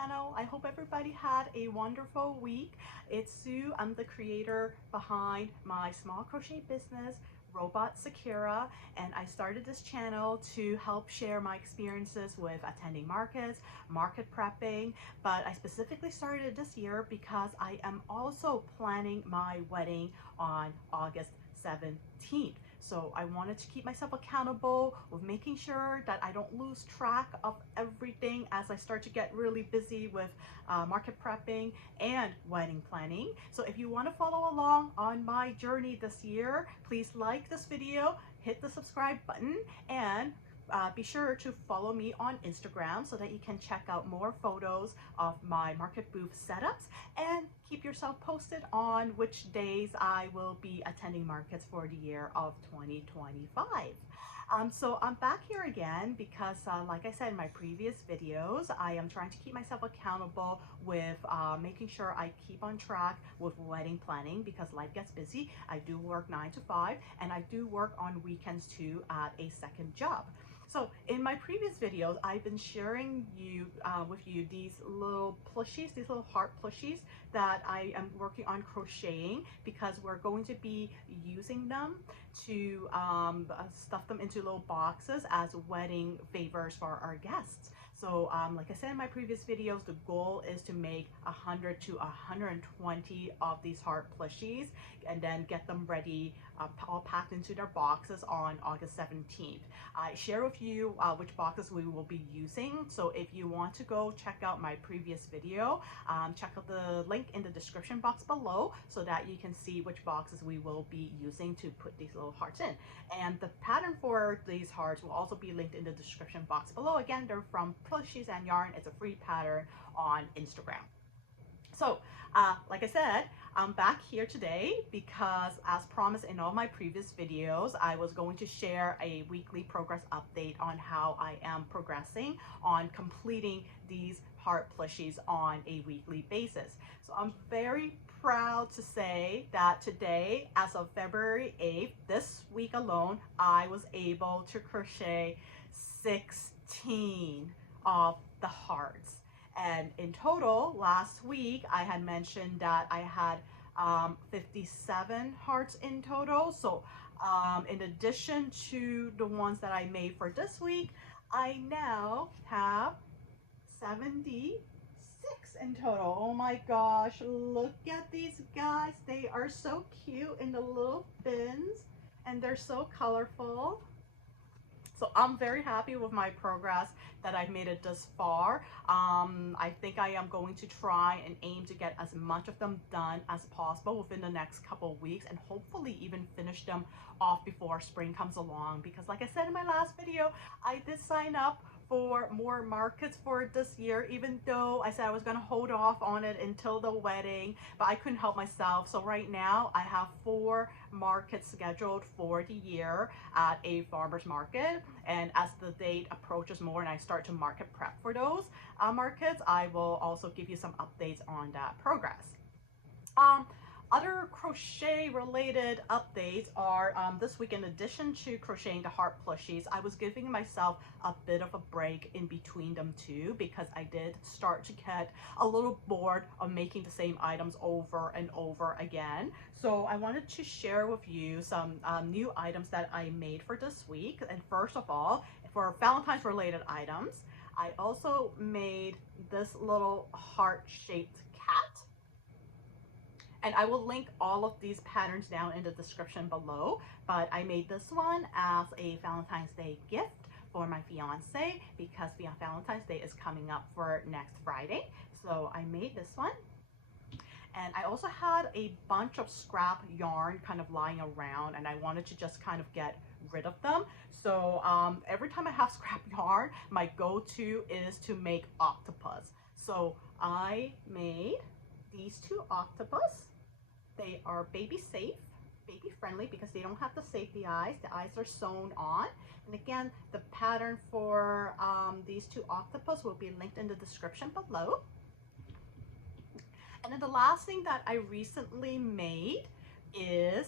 channel. I hope everybody had a wonderful week. It's Sue. I'm the creator behind my small crochet business, RobotSakura, and I started this channel to help share my experiences with attending markets, market prepping, but I specifically started this year because I am also planning my wedding on August 17th. So I wanted to keep myself accountable with making sure that I don't lose track of everything as I start to get really busy with market prepping and wedding planning. So if you want to follow along on my journey this year, please like this video, hit the subscribe button, and be sure to follow me on Instagram so that you can check out more photos of my market booth setups, and keep yourself posted on which days I will be attending markets for the year of 2025. So I'm back here again because like I said in my previous videos, I am trying to keep myself accountable with making sure I keep on track with wedding planning because life gets busy. I do work 9 to 5 and I do work on weekends too at a second job. So in my previous videos, I've been sharing with you these little plushies, these little heart plushies that I am working on crocheting because we're going to be using them to stuff them into little boxes as wedding favors for our guests. So like I said in my previous videos, the goal is to make 100 to 120 of these heart plushies and then get them ready, all packed into their boxes on August 17th. I share with you which boxes we will be using. So if you want to go check out my previous video, check out the link in the description box below so that you can see which boxes we will be using to put these little hearts in. And the pattern for these hearts will also be linked in the description box below. Again, they're from Plushies and Yarn. It's a free pattern on Instagram. So like I said, I'm back here today because, as promised in all my previous videos, I was going to share a weekly progress update on how I am progressing on completing these heart plushies on a weekly basis. So I'm very proud to say that today, as of February 8th, this week alone, I was able to crochet 16 of the hearts. And in total, last week, I had mentioned that I had 57 hearts in total. So in addition to the ones that I made for this week, I now have 76 in total. Oh my gosh, look at these guys. They are so cute in the little bins and they're so colorful. So I'm very happy with my progress that I've made it this far. I think I am going to try and aim to get as much of them done as possible within the next couple of weeks and hopefully even finish them off before spring comes along, because like I said in my last video, I did sign up for more markets for this year, even though I said I was going to hold off on it until the wedding, but I couldn't help myself. So right now I have 4 markets scheduled for the year at a farmer's market, and as the date approaches more and I start to market prep for those markets, I will also give you some updates on that progress. Other crochet related updates are this week, in addition to crocheting the heart plushies, I was giving myself a bit of a break in between them too, because I did start to get a little bored of making the same items over and over again. So I wanted to share with you some new items that I made for this week. And first of all, for Valentine's related items, I also made this little heart-shaped cat. And I will link all of these patterns down in the description below. But I made this one as a Valentine's Day gift for my fiance because Valentine's Day is coming up for next Friday. So I made this one. And I also had a bunch of scrap yarn kind of lying around and I wanted to just kind of get rid of them. So every time I have scrap yarn, my go-to is to make octopus. So I made these 2 octopus. They are baby safe, baby friendly, because they don't have the safety eyes. The eyes are sewn on. And again, the pattern for these 2 octopus will be linked in the description below. And then the last thing that I recently made is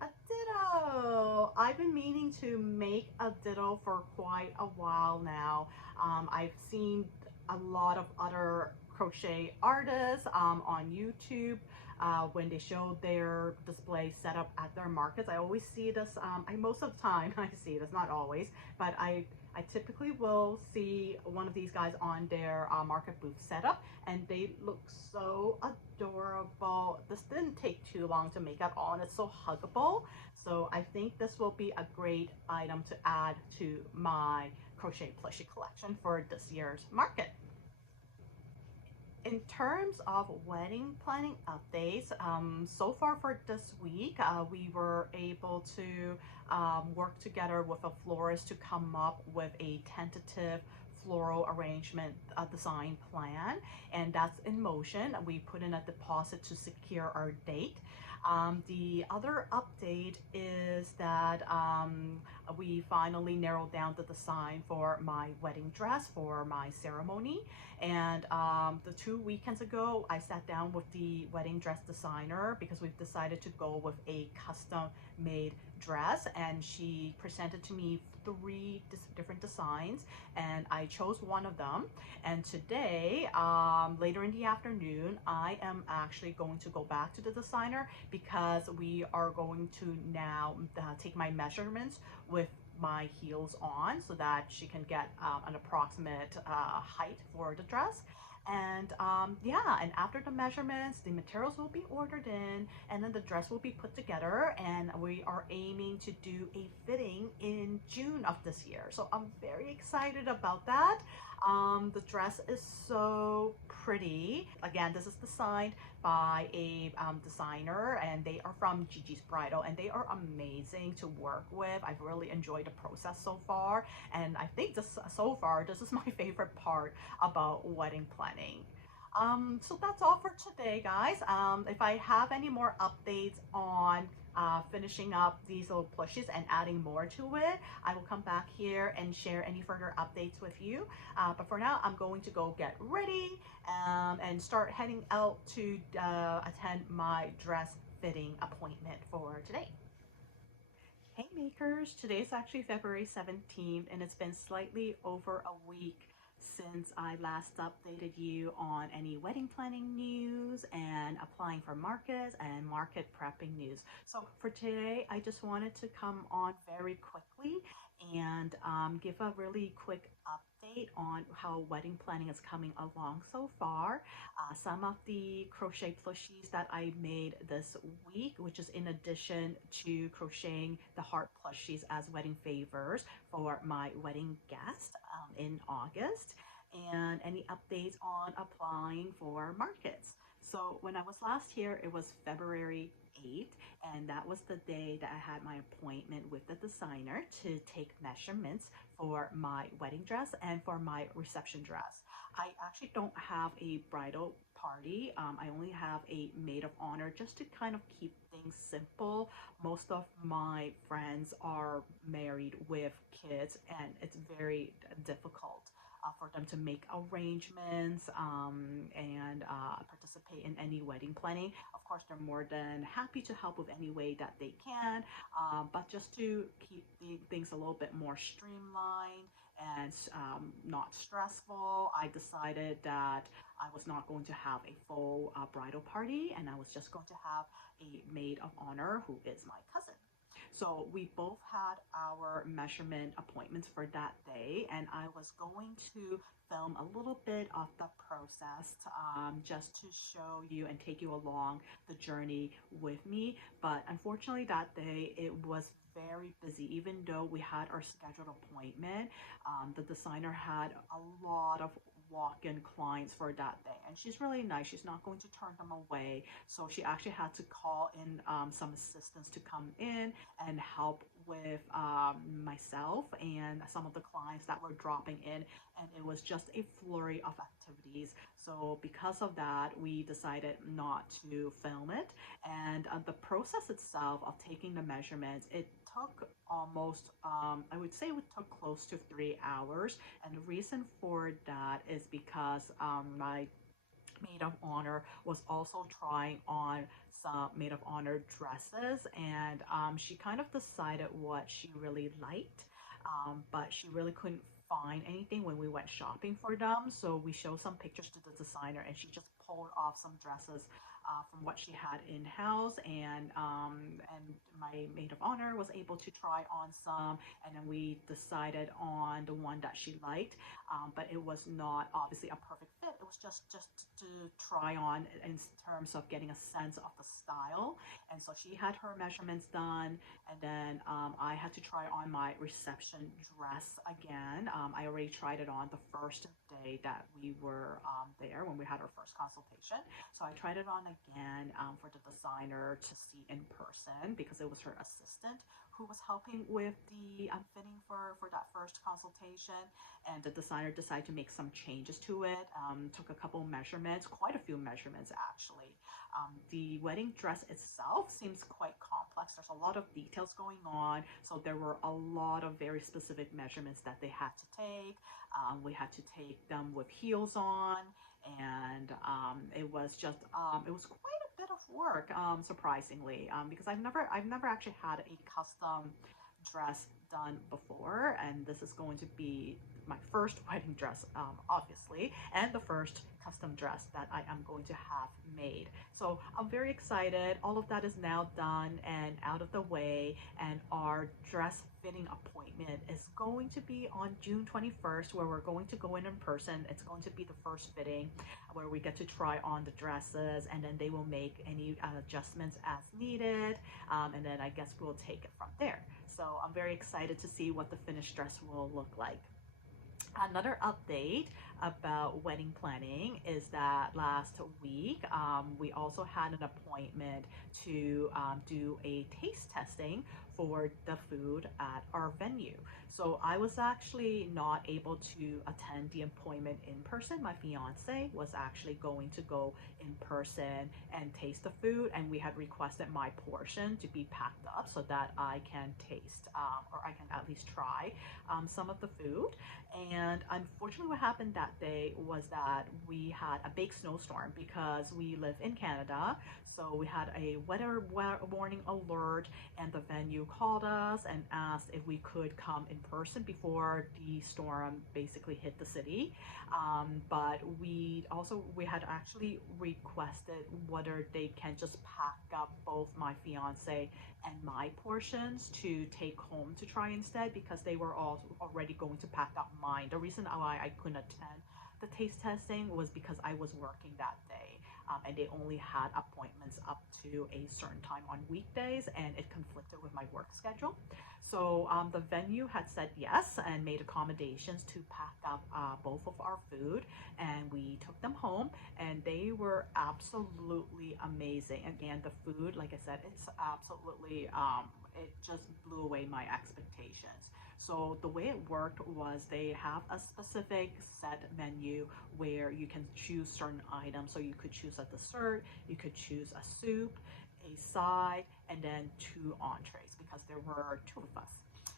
a ditto. I've been meaning to make a ditto for quite a while now. I've seen a lot of other crochet artists on YouTube when they show their display set up at their markets. I always see this, most of the time I see this, not always, but I typically will see one of these guys on their market booth setup, and they look so adorable. This didn't take too long to make at all, and it's so huggable. So I think this will be a great item to add to my crochet plushie collection for this year's market. In terms of wedding planning updates, so far for this week, we were able to work together with a florist to come up with a tentative floral arrangement design plan, and that's in motion. We put in a deposit to secure our date. The other update is that we finally narrowed down the design for my wedding dress for my ceremony. And the 2 weekends ago, I sat down with the wedding dress designer because we've decided to go with a custom made dress, and she presented to me three different designs, and I chose one of them. And today, later in the afternoon, I am actually going to go back to the designer because we are going to now take my measurements with my heels on so that she can get an approximate height for the dress. And yeah, and after the measurements, the materials will be ordered in, and then the dress will be put together, and we are aiming to do a fitting in June of this year. So I'm very excited about that. The dress is so pretty. Again, this is designed by a designer, and they are from Gigi's Bridal, and they are amazing to work with. I've really enjoyed the process so far, and I think this so far this is my favorite part about wedding planning. So that's all for today, guys. If I have any more updates on finishing up these little plushies and adding more to it, I will come back here and share any further updates with you. But for now, I'm going to go get ready and start heading out to attend my dress fitting appointment for today. Hey makers, today is actually February 17th, and it's been slightly over a week since I last updated you on any wedding planning news and applying for markets and market prepping news. So for today, I just wanted to come on very quickly and give a really quick update on how wedding planning is coming along so far. Some of the crochet plushies that I made this week, which is in addition to crocheting the heart plushies as wedding favors for my wedding guest in August, and any updates on applying for markets. So when I was last here, it was February 8th, and that was the day that I had my appointment with the designer to take measurements for my wedding dress and for my reception dress. I actually don't have a bridal party. I only have a maid of honor just to kind of keep things simple. Most of my friends are married with kids, and it's very difficult for them to make arrangements and participate in any wedding planning. Of course, they're more than happy to help with any way that they can, but just to keep things a little bit more streamlined and not stressful, I decided that I was not going to have a full bridal party, and I was just going to have a maid of honor who is my cousin. So we both had our measurement appointments for that day, and I was going to film a little bit of the process just to show you and take you along the journey with me. But unfortunately that day it was very busy. Even though we had our scheduled appointment, the designer had a lot of walk-in clients for that day, and she's really nice. She's not going to turn them away, so she actually had to call in some assistants to come in and help with myself and some of the clients that were dropping in, and it was just a flurry of activities. So because of that, we decided not to film it, and the process itself of taking the measurements, it took almost I would say it took close to 3 hours, and the reason for that is because my maid of honor was also trying on some maid of honor dresses, and she kind of decided what she really liked, but she really couldn't find anything when we went shopping for them. So we showed some pictures to the designer, and she just pulled off some dresses from what she had in-house, and my maid of honor was able to try on some, and then we decided on the one that she liked, but it was not obviously a perfect fit. It was just to try on in terms of getting a sense of the style. And so she had her measurements done, and then I had to try on my reception dress again. I already tried it on the first day that we were there when we had our first consultation. So I tried it on again for the designer to see in person, because it was her assistant who was helping with the fitting for that first consultation. And the designer decided to make some changes to it, took a couple measurements, quite a few measurements actually. The wedding dress itself seems quite complex. There's a lot of details going on, so there were a lot of very specific measurements that they had to take. We had to take them with heels on, and it was just it was quite a bit of work, surprisingly, because I've never actually had a custom dress done before, and this is going to be my first wedding dress, obviously, and the first custom dress that I am going to have made. So I'm very excited. All of that is now done and out of the way, and our dress fitting appointment is going to be on June 21st, where we're going to go in person. It's going to be the first fitting where we get to try on the dresses, and then they will make any adjustments as needed, and then I guess we'll take it from there. So I'm very excited to see what the finished dress will look like. Another update about wedding planning is that last week we also had an appointment to do a taste testing for the food at our venue. So I was actually not able to attend the appointment in person. My fiance was actually going to go in person and taste the food, and we had requested my portion to be packed up so that I can taste, or I can at least try some of the food. And unfortunately, what happened that day was that we had a big snowstorm because we live in Canada. So we had a weather warning alert, and the venue called us and asked if we could come in person before the storm basically hit the city. But we had actually requested whether they can just pack up both my fiance and my portions to take home to try instead, because they were all already going to pack up mine. The reason why I couldn't attend the taste testing was because I was working that day, and they only had appointments up to a certain time on weekdays, and it conflicted with my work schedule. So the venue had said yes and made accommodations to pack up both of our food, and we took them home, and they were absolutely amazing. Again, the food, like I said, it's absolutely it just blew away my expectations. So the way it worked was they have a specific set menu where you can choose certain items. So you could choose a dessert, you could choose a soup, a side, and then 2 entrees, because there were 2 of us.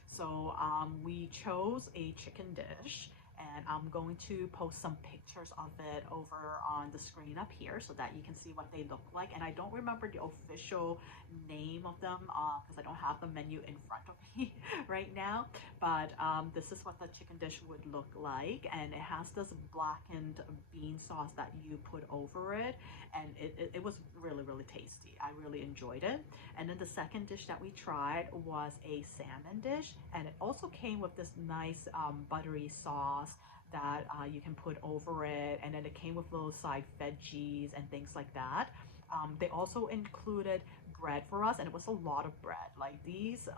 So we chose a chicken dish, and I'm going to post some pictures of it over on the screen up here so that you can see what they look like. And I don't remember the official name of them because I don't have the menu in front of me right now, but this is what the chicken dish would look like, and it has this blackened bean sauce that you put over it, and it was really tasty. I really enjoyed it. And then the second dish that we tried was a salmon dish, and it also came with this nice buttery sauce that you can put over it, and then it came with little side veggies and things like that. They also included bread for us, and it was a lot of bread. Like these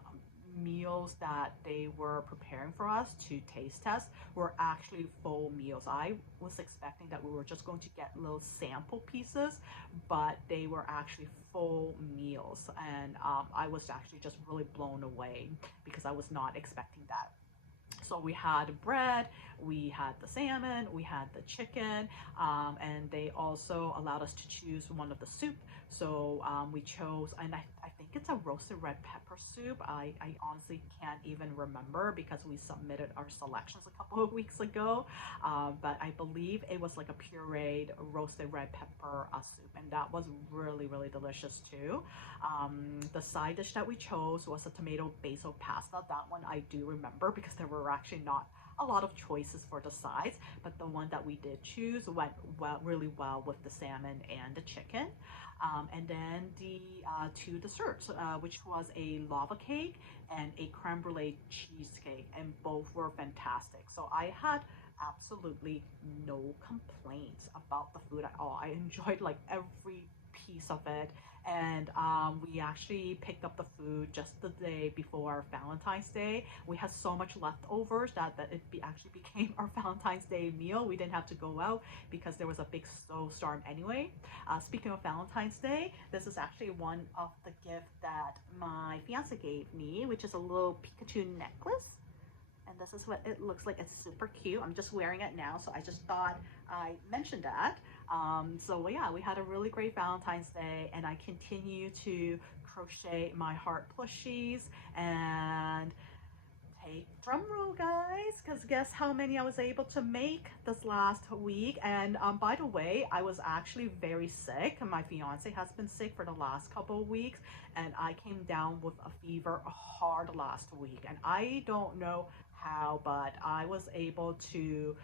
meals that they were preparing for us to taste test were actually full meals. I was expecting that we were just going to get little sample pieces, but they were actually full meals, and I was actually just really blown away because I was not expecting that. So we had bread, we had the salmon, we had the chicken, and they also allowed us to choose one of the soup. So we chose, and I think it's a roasted red pepper soup. I honestly can't even remember because we submitted our selections a couple of weeks ago, but I believe it was like a pureed roasted red pepper soup, and that was really delicious too. The side dish that we chose was a tomato basil pasta. That one I do remember because there were actually not a lot of choices for the sides, but the one that we did choose went really well with the salmon and the chicken. And then the two desserts, which was a lava cake and a creme brulee cheesecake, and both were fantastic. So I had absolutely no complaints about the food at all. I enjoyed like every piece of it. And we actually picked up the food just the day before Valentine's Day. We had so much leftovers that actually became our Valentine's Day meal. We didn't have to go out because there was a big snowstorm anyway. Speaking of Valentine's Day, this is actually one of the gifts that my fiance gave me, which is a little Pikachu necklace. And this is what it looks like. It's super cute. I'm just wearing it now, so I just thought I mentioned that. So yeah, we had a really great Valentine's Day, and I continue to crochet my heart plushies. And take drum roll, guys, because guess how many I was able to make this last week. And by the way, I was actually very sick. My fiance has been sick for the last couple of weeks, and I came down with a fever hard last week, and I don't know how, but I was able to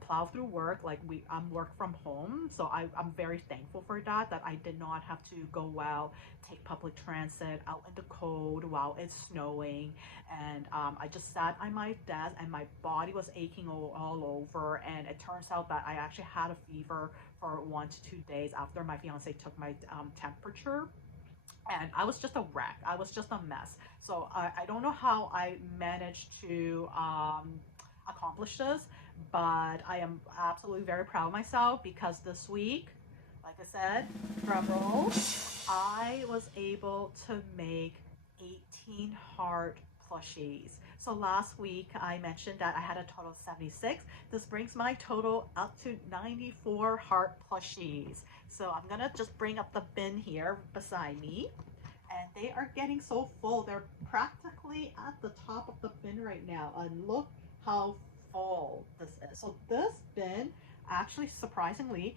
plow through work. Like I'm work from home, so I'm very thankful for that I did not have to go out, take public transit out in the cold while it's snowing. And I just sat on my desk, and my body was aching all over, and it turns out that I actually had a fever for 1 to 2 days after my fiance took my temperature. And I was just a wreck. I was just a mess. So I don't know how I managed to accomplish this, but I am absolutely very proud of myself because this week, like I said, drum roll, I was able to make 18 heart plushies. So last week I mentioned that I had a total of 76. This brings my total up to 94 heart plushies. So I'm gonna just bring up the bin here beside me, and they are getting so full. They're practically at the top of the bin right now, and look how full this is. So this bin actually surprisingly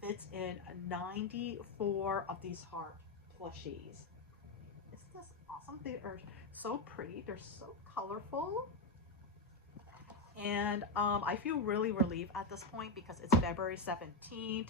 fits in 94 of these heart plushies. Isn't this awesome? They are so pretty. They're so colorful. And I feel really relieved at this point because it's February 17th.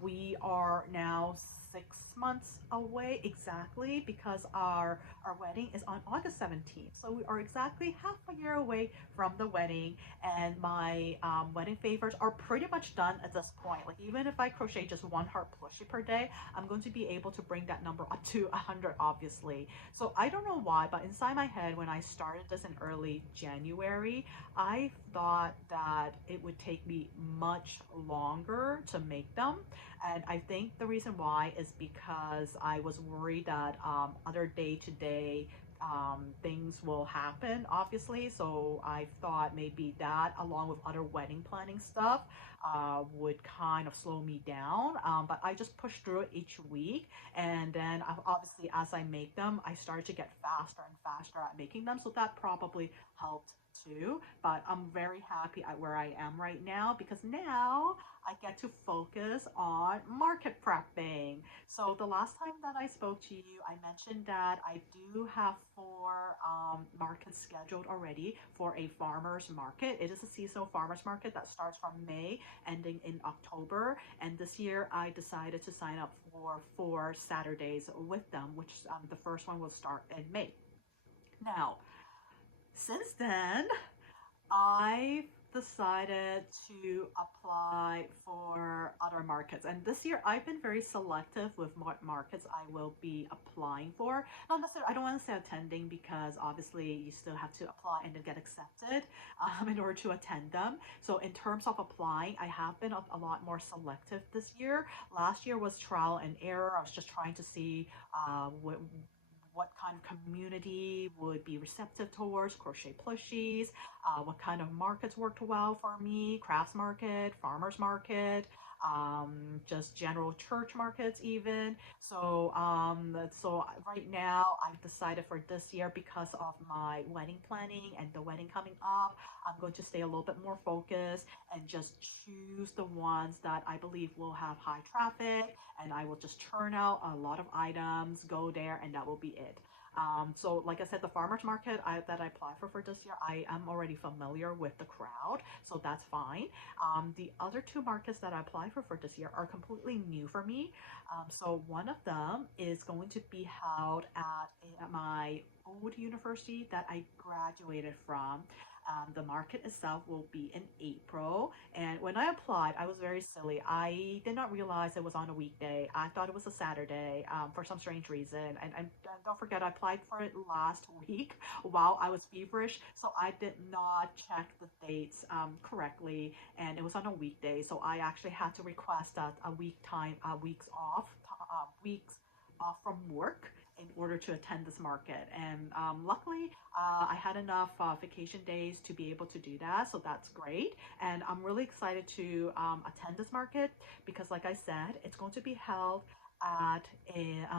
We are now 6 months away exactly, because our wedding is on August 17th. So we are exactly half a year away from the wedding, and my wedding favors are pretty much done at this point. Like even if I crochet just 1 heart plushie per day, I'm going to be able to bring that number up to 100, obviously. So I don't know why, but inside my head when I started this in early January, I thought that it would take me much longer to make them. And I think the reason why is because I was worried that other day-to-day things will happen, obviously. So I thought maybe that, along with other wedding planning stuff, would kind of slow me down. But I just pushed through it each week. And then obviously as I make them, I started to get faster and faster at making them. So that probably helped too. But I'm very happy at where I am right now, because now I get to focus on market prepping. So the last time that I spoke to you, I mentioned that I do have 4 markets scheduled already for a farmer's market. It is a seasonal farmer's market that starts from May, ending in October. And this year I decided to sign up for 4 Saturdays with them, which the first one will start in May. Now, since then, I've decided to apply for other markets, and this year I've been very selective with what markets I will be applying for. Not necessarily, I don't want to say attending, because obviously you still have to apply and then get accepted in order to attend them. So in terms of applying, I have been a lot more selective this year. Last year was trial and error. I was just trying to see what kind of community would be receptive towards crochet plushies, what kind of markets worked well for me, crafts market, farmers market, just general church markets even. So so right now I've decided for this year, because of my wedding planning and the wedding coming up, I'm going to stay a little bit more focused and just choose the ones that I believe will have high traffic, and I will just churn out a lot of items, go there, and that will be it. So like I said, the farmers market that I applied for this year, I am already familiar with the crowd, so that's fine. The other two markets that I applied for this year are completely new for me. So one of them is going to be held at my old university that I graduated from. The market itself will be in April. And when I applied, I was very silly. I did not realize it was on a weekday. I thought it was a Saturday for some strange reason. And don't forget, I applied for it last week while I was feverish. So I did not check the dates correctly. And it was on a weekday. So I actually had to request a weeks off from work in order to attend this market. And luckily, I had enough vacation days to be able to do that. So that's great. And I'm really excited to attend this market because, like I said, it's going to be held at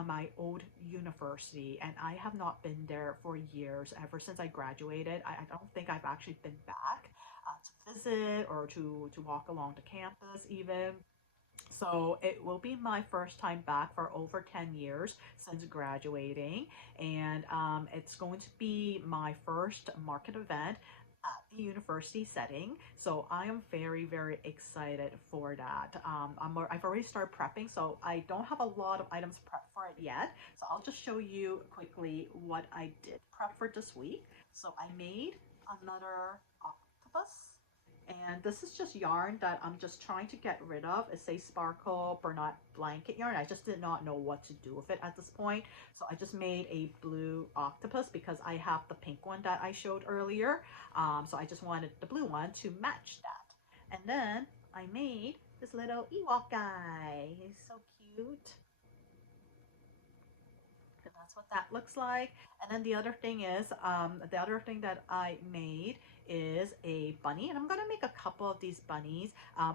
my old university, and I have not been there for years. Ever since I graduated, I don't think I've actually been back to visit or to walk along the campus even. So it will be my first time back for over 10 years since graduating. And it's going to be my first market event at the university setting. So I am very, very excited for that. I've already started prepping, so I don't have a lot of items prepped for it yet. So I'll just show you quickly what I did prep for this week. So I made another octopus, and this is just yarn that I'm just trying to get rid of. It's a sparkle Bernat blanket yarn. I just did not know what to do with it at this point. So I just made a blue octopus because I have the pink one that I showed earlier. So I just wanted the blue one to match that. And then I made this little Ewok guy. He's so cute. And that's what that looks like. And then the other thing is, the other thing that I made is a bunny, and I'm gonna make a couple of these bunnies.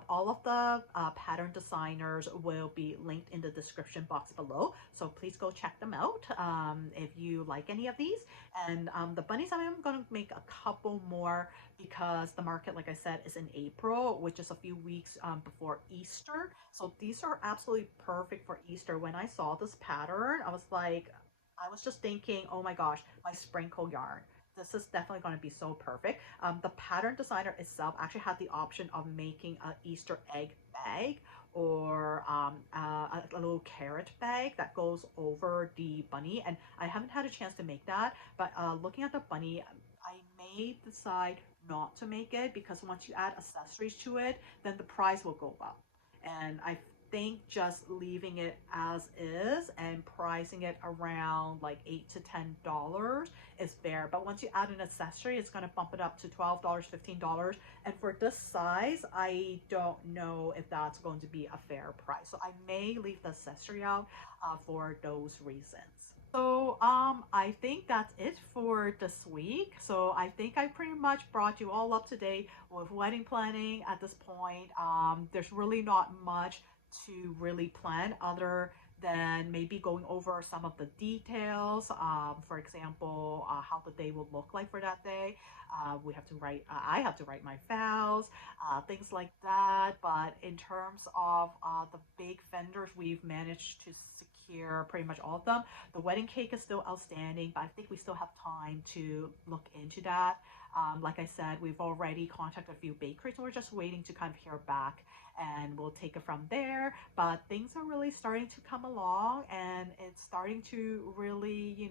All of the pattern designers will be linked in the description box below, so please go check them out if you like any of these. And the bunnies, I'm gonna make a couple more because the market, like I said, is in April, which is a few weeks before Easter. So these are absolutely perfect for Easter. When I saw this pattern, I was just thinking, oh my gosh, my sprinkle yarn. This is definitely going to be so perfect. The pattern designer itself actually had the option of making an Easter egg bag or a little carrot bag that goes over the bunny. And I haven't had a chance to make that, but looking at the bunny, I may decide not to make it because once you add accessories to it, then the price will go up. And I think just leaving it as is and pricing it around like $8 to $10 is fair. But once you add an accessory, it's going to bump it up to $12, $15. And for this size, I don't know if that's going to be a fair price. So I may leave the accessory out for those reasons. So I think that's it for this week. So I think I pretty much brought you all up to date with wedding planning at this point. There's really not much to really plan other than maybe going over some of the details. For example, how the day will look like for that day. We have to write, I have to write my vows, things like that. But in terms of the big vendors, we've managed to secure pretty much all of them. The wedding cake is still outstanding, but I think we still have time to look into that. Like I said, we've already contacted a few bakeries, and we're just waiting to kind of hear back, and we'll take it from there. But things are really starting to come along, and it's starting to really,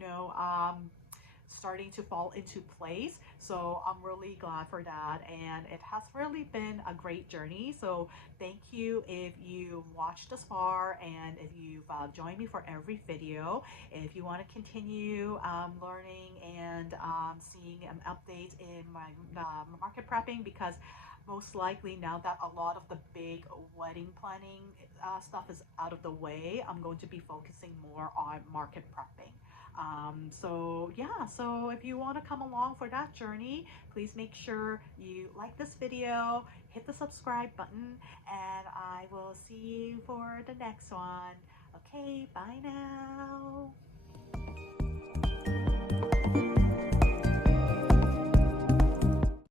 starting to fall into place. So I'm really glad for that, and it has really been a great journey. So thank you if you watched this far, and if you've joined me for every video. If you want to continue learning and seeing updates in my market prepping, because most likely now that a lot of the big wedding planning stuff is out of the way, I'm going to be focusing more on market prepping. So yeah, so if you want to come along for that journey, please make sure you like this video, hit the subscribe button, and I will see you for the next one. Okay, bye now.